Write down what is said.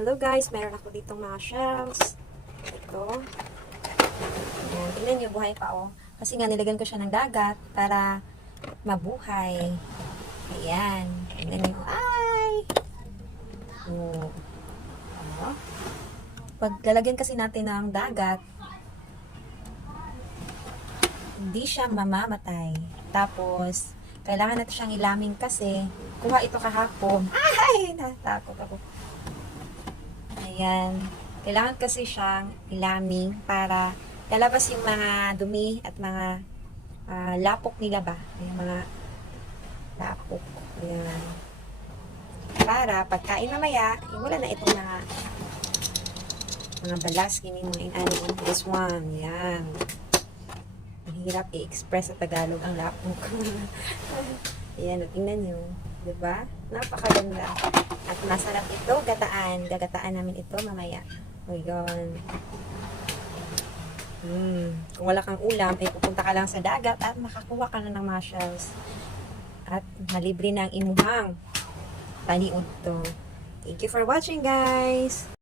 Hello guys, meron ako ditong mga shells. Ito. Ayan, tingnan nyo, buhay pa oh. Kasi nga nilagyan ko siya ng dagat para mabuhay. Ayan. Tingnan nyo. Ay! Oh. Oh. Pag lalagyan kasi natin ng dagat, hindi siya mamamatay. Tapos, kailangan natin siyang ilamin kasi kuha ito kahapon. Ay! Natakot ako. Ayan. Kailangan kasi siyang ilaming para lalabas yung mga dumi at mga lapok nila ba? Yung mga lapok. Ayan. Para pagkain mamaya, wala na itong mga balas, kini mga inanin. This one. Ayan. Mahirap i-express sa Tagalog ang lapok. Ayan. Tingnan nyo. Diba? Napakaganda. At masarap ito, gataan. Gagataan namin ito mamaya. O yun. Kung wala kang ulam, ay pupunta ka lang sa dagat at makakuha ka na ng mga shells. At malibre na ang imuhang paniod to. Thank you for watching, guys!